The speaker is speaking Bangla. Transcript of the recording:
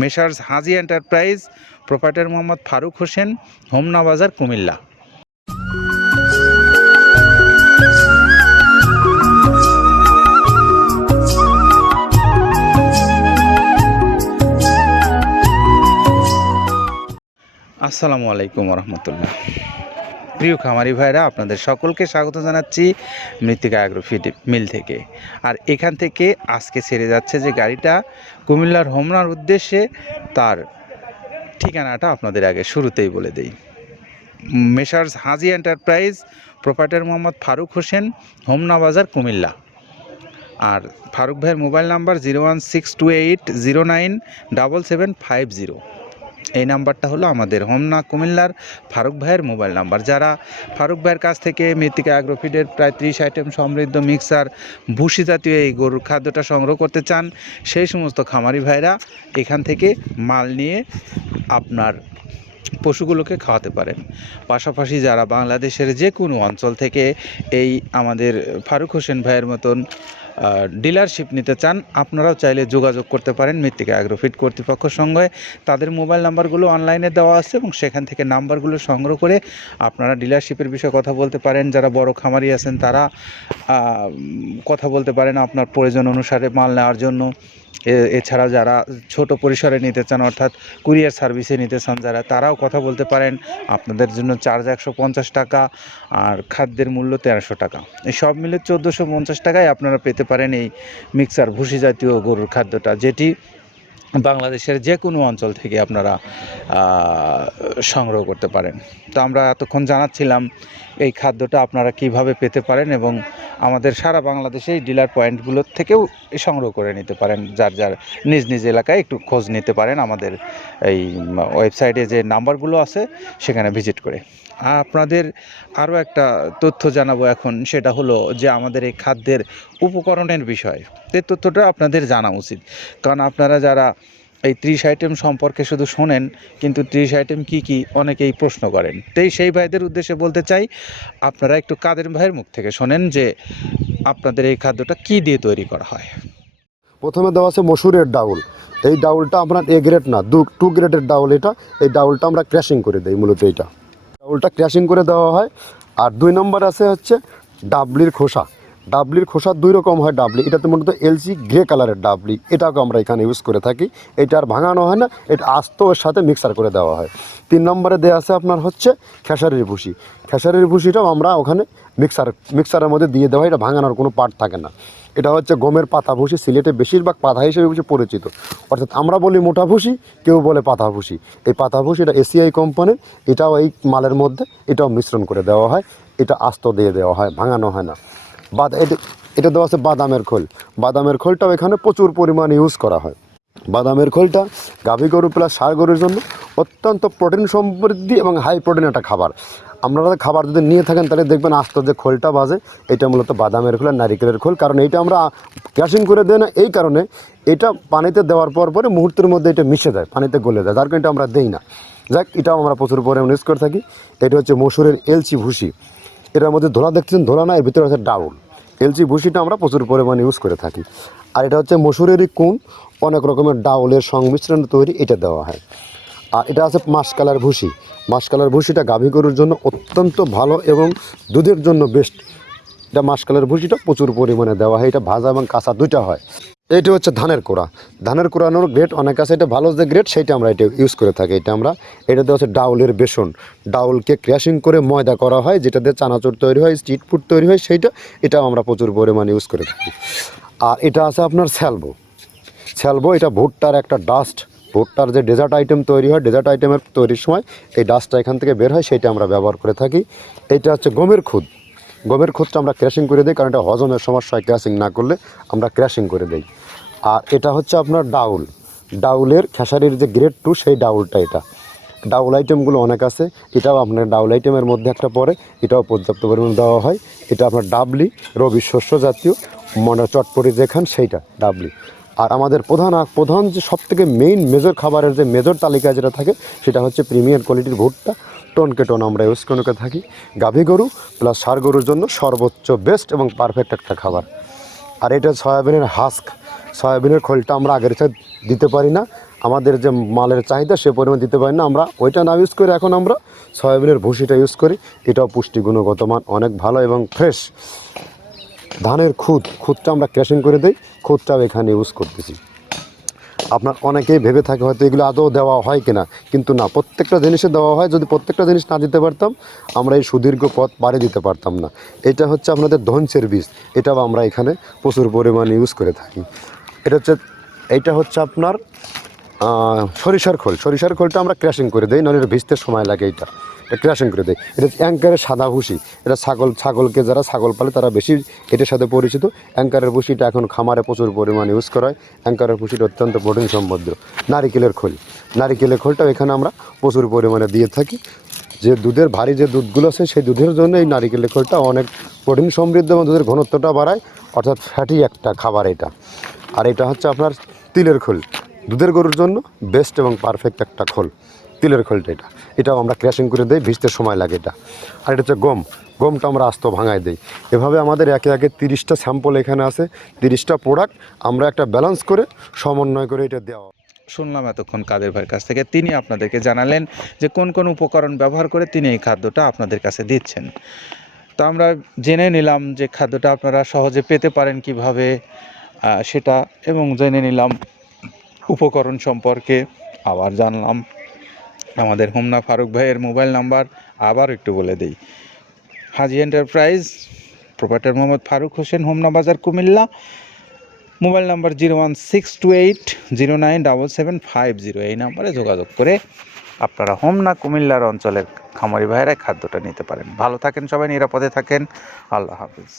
মেসার্স হাজি এন্টারপ্রাইজ, প্রোপাইটার মোহাম্মদ ফারুক হোসেন, হোমনা বাজার, কুমিল্লা। আসসালামু আলাইকুম রহমতুল্লাহ। প্রিয় খামারি ভাইরা, আপনাদের সকলকে স্বাগত জানাচ্ছি মৃত্তিকা অ্যাগ্রো ফিড মিল থেকে। আর এখান থেকে আজকে ছেড়ে যাচ্ছে যে গাড়িটা কুমিল্লার হোমনার উদ্দেশ্যে, তার ঠিকানাটা আপনাদের আগে শুরুতেই বলে দেই। মেসার্স হাজি এন্টারপ্রাইজ, প্রোপাইটার মোহাম্মদ ফারুক হোসেন, হোমনা বাজার, কুমিল্লা। আর ফারুক ভাইয়ের মোবাইল নাম্বার 01628097750। এই নাম্বারটা হলো আমাদের হোমনা কুমিল্লার ফারুক ভাইয়ের মোবাইল নাম্বার। যারা ফারুক ভাইয়ের কাছ থেকে মৃত্তিকা অ্যাগ্রোফিডের প্রায় 30 আইটেম সমৃদ্ধ মিক্সার ভুসি জাতীয় এই গরুর খাদ্যটা সংগ্রহ করতে চান, সেই সমস্ত খামারি ভাইরা এখান থেকে মাল নিয়ে আপনার পশুগুলোকে খাওয়াতে পারেন। পাশাপাশি যারা বাংলাদেশের যে কোনো অঞ্চল থেকে এই আমাদের ফারুক হোসেন ভাইয়ের মতন ডিলারশিপ নিতে চান, আপনারাও চাইলে যোগাযোগ করতে পারেন মৃত্তিকা অ্যাগ্রোফিড কর্তৃপক্ষের সঙ্গে। তাদের মোবাইল নাম্বারগুলো অনলাইনে দেওয়া আছে এবং সেখান থেকে নাম্বারগুলো সংগ্রহ করে আপনারা ডিলারশিপের বিষয়ে কথা বলতে পারেন। যারা বড় খামারি আছেন তারা কথা বলতে পারেন আপনার প্রয়োজন অনুসারে মাল নেওয়ার জন্য। এছাড়া যারা ছোট পরিসরে নিতে চান, অর্থাৎ কুরিয়ার সার্ভিসে নিতে চান যারা, তারাও কথা বলতে পারেন। আপনাদের জন্য চার্জ 150 টাকা আর খাদ্যের মূল্য 1300 টাকা। এই সব মিলে 1450 টাকায় আপনারা পেতে পারেন এই মিক্সার ভুসি জাতীয় গরুর খাদ্যটা, যেটি বাংলাদেশের যে কোনো অঞ্চল থেকে আপনারা সংগ্রহ করতে পারেন। তো আমরা এতক্ষণ জানাচ্ছিলাম এই খাদ্যটা আপনারা কিভাবে পেতে পারেন এবং আমাদের সারা বাংলাদেশে এই ডিলার পয়েন্টগুলোর থেকেও সংগ্রহ করে নিতে পারেন। যার যার নিজ নিজ এলাকায় একটু খোঁজ নিতে পারেন আমাদের এই ওয়েবসাইটে যে নাম্বারগুলো আছে সেখানে ভিজিট করে। আপনাদের আরও একটা তথ্য জানাবো এখন, সেটা হলো যে আমাদের এই খাদ্যের উপকরণের বিষয়। এই তথ্যটা আপনাদের জানা উচিত, কারণ আপনারা যারা এই 30 আইটেম সম্পর্কে শুধু শোনেন, কিন্তু 30 আইটেম কী কী অনেকেই প্রশ্ন করেন। সেই ভাইদের উদ্দেশ্যে বলতে চাই, আপনারা একটু কাদের ভাইয়ের মুখ থেকে শোনেন যে আপনাদের এই খাদ্যটা কী দিয়ে তৈরি করা হয়। প্রথমে দেওয়া আছে মসুরের ডাউল। এই ডাউলটা আপনার এ গ্রেড না, 2 গ্রেডের ডাউল এটা। এই ডাউলটা আমরা ক্র্যাশিং করে দিই, মূলত এইটা ডাউলটা ক্র্যাশিং করে দেওয়া হয়। আর 2 নম্বর আছে হচ্ছে ডাবলির খোসা। ডাবলির খোসা 2 রকম হয় ডাবলি, এটাতে মূলত এলসি গ্রে কালারের ডাবলি, এটাকে আমরা এখানে ইউজ করে থাকি। এটা আর ভাঙানো হয় না, এটা আস্ত ওর সাথে মিক্সার করে দেওয়া হয়। 3 নম্বরে দেওয়া আছে আপনার হচ্ছে খেসারির ভুসি। খেসারির ভুসিটাও আমরা ওখানে মিক্সারের মধ্যে দিয়ে দেওয়া হয়, এটা ভাঙানোর কোনো পার্ট থাকে না। এটা হচ্ছে গমের পাতা ভুসি, সিলেটে বেশিরভাগ পাতা হিসেবে পরিচিত। অর্থাৎ আমরা বলি মোটা ভুসি, কেউ বলে পাতা ভুসি। এই পাতা ভুসি এটা এসিআই কোম্পানির, এটাও এই মালের মধ্যে এটাও মিশ্রণ করে দেওয়া হয়। এটা আস্ত দিয়ে দেওয়া হয়, ভাঙানো হয় না। এটা দেওয়া আছে বাদামের খোল। বাদামের খোলটাও এখানে প্রচুর পরিমাণে ইউজ করা হয়। বাদামের খোলটা গাভী গরু প্লাস ষাঁড় গরুর জন্য অত্যন্ত প্রোটিন সমৃদ্ধি এবং হাই প্রোটিন একটা খাবার। আপনারা খাবার যদি নিয়ে থাকেন তাহলে দেখবেন আস্ত যে খোলটা বাজে, এটা মূলত বাদামের খোল আর নারিকেলের খোল। কারণ এইটা আমরা ক্র্যাশিং করে দেয় না, এই কারণে এটা পানিতে দেওয়ার পরে মুহূর্তের মধ্যে এটা মিশে যায়, পানিতে গলে যায়, যার কারণে এটা আমরা দেই না। যাক, এটাও আমরা প্রচুর পরিমাণে ইউজ করে থাকি। এটা হচ্ছে মসুরের এলচি ভুসি। এটার মধ্যে ধোলা দেখছেন, ধোলা না, এর ভিতরে আছে ডাউল। এলচি ভুসিটা আমরা প্রচুর পরিমাণে ইউজ করে থাকি। আর এটা হচ্ছে মসুরেরই কুন, অনেক রকমের ডাউলের সংমিশ্রণ তৈরি, এটা দেওয়া হয়। আর এটা আছে মাসকালার ভুসি। মাসকালার ভুসিটা গাভী গরুর জন্য অত্যন্ত ভালো এবং দুধের জন্য বেস্ট। এটা মাসকালার ভুসিটা প্রচুর পরিমাণে দেওয়া হয়। এটা ভাজা এবং কাঁচা দুইটা হয়। এটা হচ্ছে ধানের কোড়া। ধানের কোড়ানোর গ্রেড অনেক আছে, এটা ভালো যে গ্রেড সেইটা আমরা এটা ইউজ করে থাকি। এটা দেওয়া হচ্ছে ডাউলের বেসন। ডাউলকে ক্র্যাশিং করে ময়দা করা হয়, যেটা দিয়ে চানাচুর তৈরি হয়, স্ট্রিট ফুড তৈরি হয়, এটাও আমরা প্রচুর পরিমাণে ইউজ করে থাকি। আর এটা আছে আপনার স্যালবো। এটা ভুট্টার একটা ডাস্ট। ভুট্টার যে ডেজার্ট আইটেম তৈরি হয়, ডেজার্ট আইটেমের তৈরির সময় এই ডাস্টটা এখান থেকে বের হয়, সেইটা আমরা ব্যবহার করে থাকি। এটা হচ্ছে গমের খুদ। গমের খুদটা আমরা ক্র্যাশিং করে দিই, কারণ এটা হজমের সমস্যা হয়, ক্র্যাশিং না করলে আমরা ক্র্যাশিং করে দিই। আর এটা হচ্ছে আপনার ডাউলের খেসারির যে গ্রেড 2, সেই ডাউলটা। এটা ডাউল আইটেমগুলো অনেক আছে, এটাও আপনার ডাউল আইটেমের মধ্যে একটা পড়ে, এটাও পর্যাপ্ত পরিমাণ দেওয়া হয়। এটা আপনার ডাবলি, রবি শস্য জাতীয়, মনে চটপটি যেখান সেইটা ডাবলি। আর আমাদের প্রধান যে সবথেকে মেজর খাবারের যে মেজর তালিকায় যেটা থাকে, সেটা হচ্ছে প্রিমিয়ার কোয়ালিটির ভুট্টা। টনকে টন আমরা ইউজ করে থাকি। গাভী গরু প্লাস ষাঁড় গরুর জন্য সর্বোচ্চ বেস্ট এবং পারফেক্ট একটা খাবার। আর এটা সয়াবিনের হাস্ক। সয়াবিনের খোলটা আমরা আগের সাথে দিতে পারি না, আমাদের যে মালের চাহিদা সে পরিমাণ দিতে পারি না, আমরা ওইটা না ইউজ করে এখন আমরা সয়াবিনের ভুসিটা ইউজ করি। এটাও পুষ্টি গুণগত মান অনেক ভালো এবং ফ্রেশ। ধানের খুদটা আমরা ক্র্যাশিং করে দিই, খুদটাও এখানে ইউজ করতেছি। আপনার অনেকেই ভেবে থাকে হয়তো এগুলো আদৌ দেওয়া হয় কিনা, কিন্তু না, প্রত্যেকটা জিনিসে দেওয়া হয়। যদি প্রত্যেকটা জিনিস না দিতে পারতাম আমরা এই সুদীর্ঘ পথ পাড়ি দিতে পারতাম না। এটা হচ্ছে আপনাদের ধনসের বীজ, এটাও আমরা এখানে প্রচুর পরিমাণে ইউজ করে থাকি। এইটা হচ্ছে আপনার সরিষার খোলটা আমরা ক্র্যাশিং করে দিই, নাহলে এটা ভিজতে সময় লাগে। এটা ক্র্যাশিং করে দিই। এটা অ্যাঙ্কারের সাদা ভুসি, এটা ছাগলকে যারা ছাগল পালে তারা বেশি এটার সাথে পরিচিত। অ্যাঙ্কারের ভুসিটা এখন খামারে প্রচুর পরিমাণে ইউজ করা হয়। অ্যাঙ্কারের ভুসিটা অত্যন্ত প্রোটিন সমৃদ্ধ। নারিকেলের খোলটাও এখানে আমরা প্রচুর পরিমাণে দিয়ে থাকি। যে দুধের ভারী যে দুধগুলো আছে সেই দুধের জন্য এই নারিকেলের খোলটা অনেক প্রোটিন সমৃদ্ধ এবং দুধের ঘনত্বটা বাড়ায়, অর্থাৎ ফ্যাটি একটা খাবার এটা। আর এটা হচ্ছে আপনার তিলের খোল, দুধের গরুর জন্য বেস্ট এবং পারফেক্ট একটা খোল, তিলের খোলটা। এটাও আমরা ক্র্যাশিং করে দিই, ভিজতে সময় লাগে এটা। আর এটা হচ্ছে গমটা আমরা আস্ত ভাঙায় দিই। এভাবে আমাদের একে 30টা স্যাম্পল এখানে আছে, 30টা প্রোডাক্ট আমরা একটা ব্যালেন্স করে সমন্বয় করে এটা দেওয়া। শুনলাম এতক্ষণ কাদের ভাইয়ের কাছ থেকে, তিনি আপনাদেরকে জানালেন যে কোন কোন উপকরণ ব্যবহার করে তিনি এই খাদ্যটা আপনাদের কাছে দিচ্ছেন। তো আমরা জেনে নিলাম যে খাদ্যটা আপনারা সহজে পেতে পারেন কিভাবে সেটা, এবং জেনে নিলাম উপকরণ সম্পর্কে। আবার জানলাম আমাদের হোমনা ফারুক ভাইয়ের মোবাইল নাম্বার আবার একটু বলে দিই। হাজি এন্টারপ্রাইজ, প্রোপাইটার মোহাম্মদ ফারুক হোসেন, হোমনা বাজার, কুমিল্লা। Mobile number 01628097750। এই নাম্বারে যোগাযোগ করে আপনারা হোমনা কুমিল্লার অঞ্চলের খামারি ভাইয়েরা খাদ্যটা নিতে পারেন। ভালো থাকেন সবাই, নিরাপদে থাকেন। আল্লাহ হাফিজ।